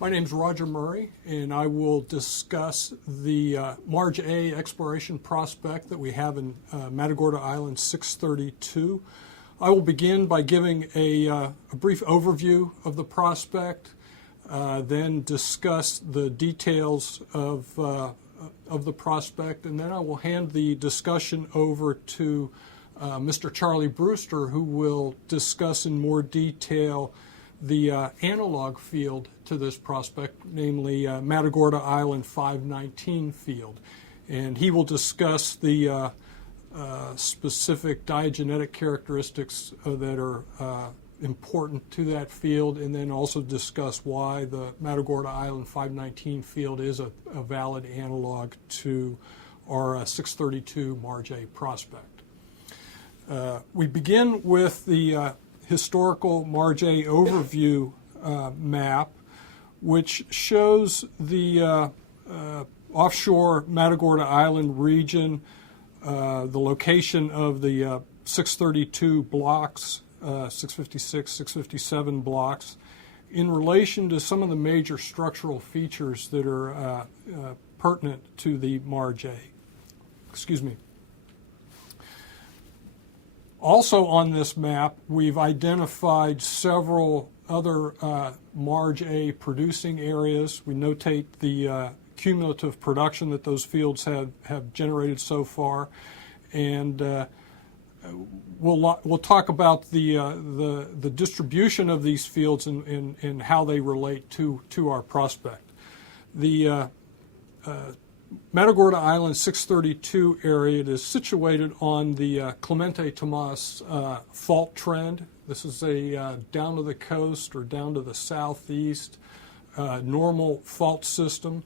My name is Roger Murray, and I will discuss the MARG A exploration prospect that we have in Matagorda Island 632. I will begin by giving a brief overview of the prospect, then discuss the details of the prospect, and then I will hand the discussion over to Mr. Charlie Brewster, who will discuss in more detail the analog field to this prospect, namely Matagorda Island 519 field. And he will discuss the specific diagenetic characteristics that are important to that field, and then also discuss why the Matagorda Island 519 field is a valid analog to our 632 MARG A prospect. We begin with the historical MARG A overview map, which shows the offshore Matagorda Island region, the location of the 632 blocks, 656, 657 blocks, in relation to some of the major structural features that are pertinent to the MARG A. Excuse me. Also on this map, we've identified several other MARG A producing areas. We notate the cumulative production that those fields have generated so far, and we'll talk about the distribution of these fields and how they relate to our prospect. The Matagorda Island 632 area is situated on the Clemente Tomas fault trend. This is a down to the coast or down to the southeast normal fault system.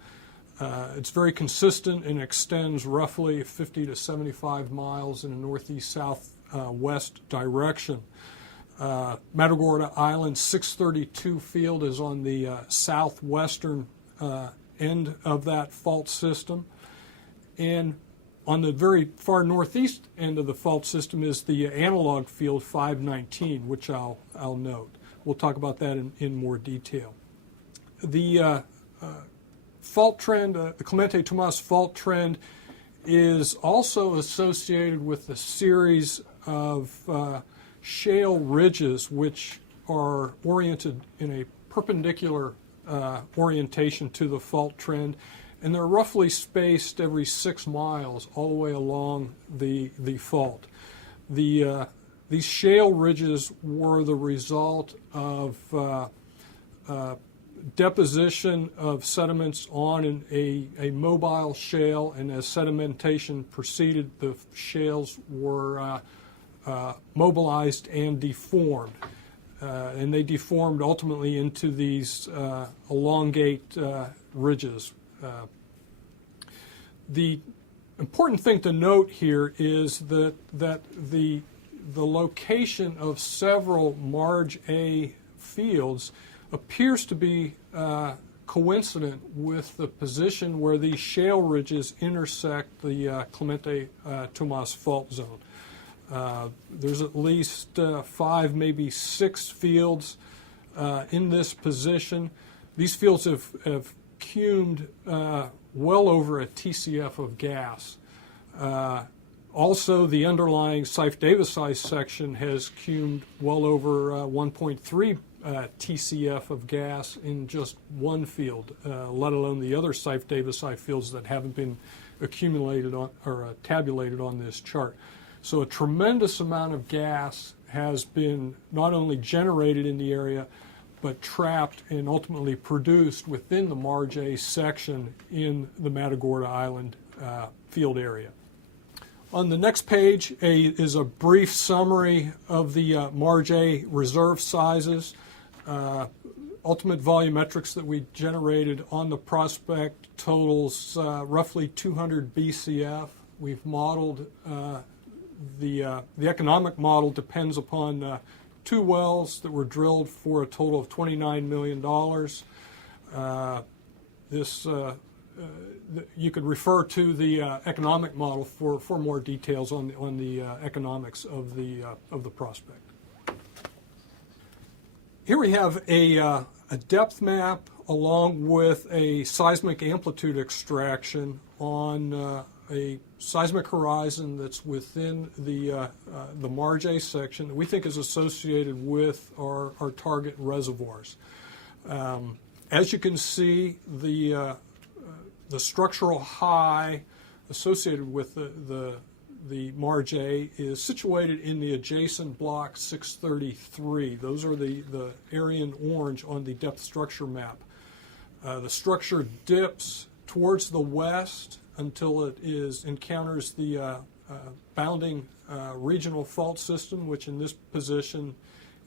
It's very consistent and extends roughly 50 to 75 miles in a northeast-south-west direction. Matagorda Island 632 field is on the southwestern end of that fault system, and on the very far northeast end of the fault system is the analog field 519, which I'll note. We'll talk about that in more detail. The fault trend, the Clemente Tomas fault trend, is also associated with a series of shale ridges which are oriented in a perpendicular orientation to the fault trend, and they're roughly spaced every 6 miles all the way along the fault. These shale ridges were the result of deposition of sediments on a mobile shale, and as sedimentation proceeded, the shales were mobilized and deformed. And they deformed ultimately into these elongate ridges. The important thing to note here is that the location of several MARG A fields appears to be coincident with the position where these shale ridges intersect the Clemente Tomas fault zone. There's at least 5, maybe 6 fields in this position. These fields have cumed well over a TCF of gas. Also, the underlying Seife-Davisi section has cumed well over 1.3 TCF of gas in just one field, let alone the other Seife-Davisi fields that haven't been accumulated on, or tabulated on this chart. So a tremendous amount of gas has been not only generated in the area, but trapped and ultimately produced within the MARG A section in the Matagorda Island field area. On the next page is a brief summary of the MARG A reserve sizes. Ultimate volumetrics that we generated on the prospect totals roughly 200 BCF. We've modeled the economic model depends upon 2 wells that were drilled for a total of $29 million. You could refer to the economic model for more details on the economics of the prospect. Here we have a depth map along with a seismic amplitude extraction on a seismic horizon that's within the MARG section that we think is associated with our target reservoirs. As you can see, the structural high associated with the MARG A is situated in the adjacent block 633. Those are the area in orange on the depth structure map. The structure dips towards the west until it encounters the bounding regional fault system, which in this position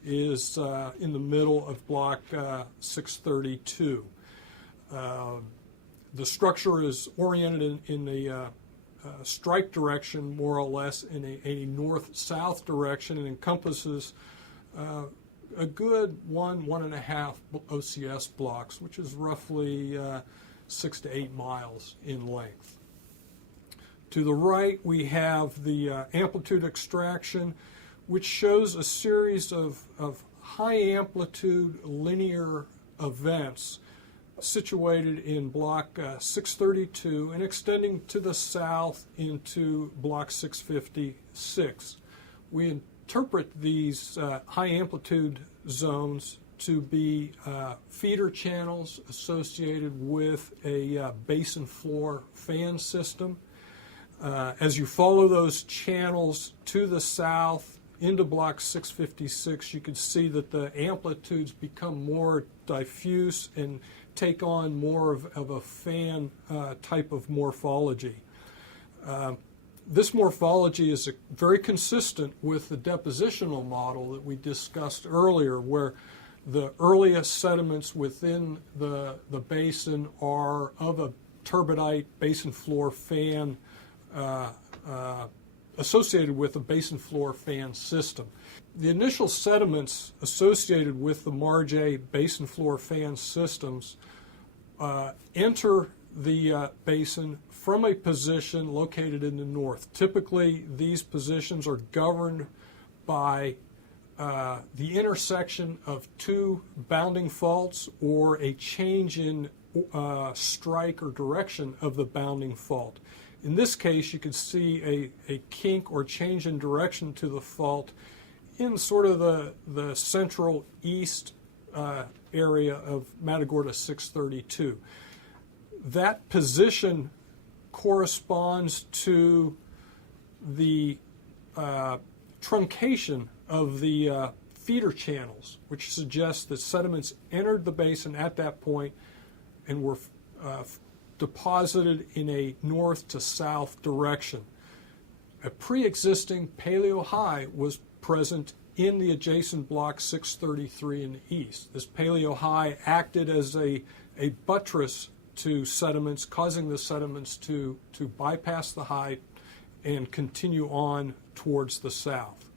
is in the middle of block 632. The structure is oriented in the strike direction, more or less in a north-south direction, and encompasses a good 1.5 OCS blocks, which is roughly 6 to 8 miles in length. To the right, we have the amplitude extraction, which shows a series of high amplitude linear events situated in block 632 and extending to the south into block 656. We interpret these high amplitude zones to be feeder channels associated with a basin floor fan system. As you follow those channels to the south into block 656, you can see that the amplitudes become more diffuse and take on more of a fan type of morphology. This morphology is very consistent with the depositional model that we discussed earlier, where the earliest sediments within the basin are of a turbidite basin floor fan associated with a basin floor fan system. The initial sediments associated with the MARG A basin floor fan systems enter the basin from a position located in the north. Typically, these positions are governed by the intersection of two bounding faults or a change in strike or direction of the bounding fault. In this case, you can see a kink or change in direction to the fault in sort of the central east area of Matagorda 632. That position corresponds to the truncation of the feeder channels, which suggests that sediments entered the basin at that point and were deposited in a north to south direction. A pre-existing paleo high was present in the adjacent block 633 in the east. This paleo high acted as a buttress to sediments, causing the sediments to bypass the high and continue on towards the south.